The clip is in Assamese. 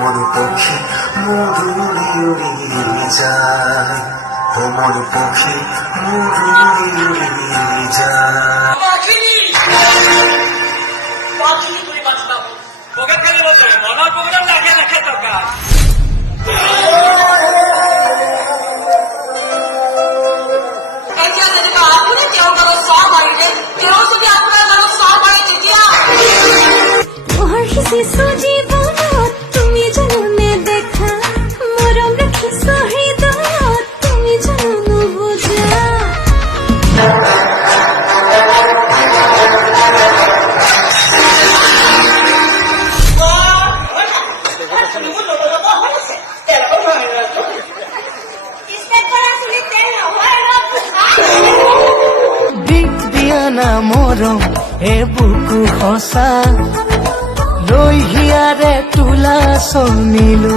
মন পক্ষী মধুরি উড়িয়ে যায়, ও মন পক্ষী মধুরি উড়িয়ে যায়। তুমি জনমে দেখা মরম রাখিছ হৃদয়ত, তুমি জনম বুঝা। বিদ্যানা মৰম হে বুকু সঁচা, লৈ হিয়াৰে তোলা চনিলো।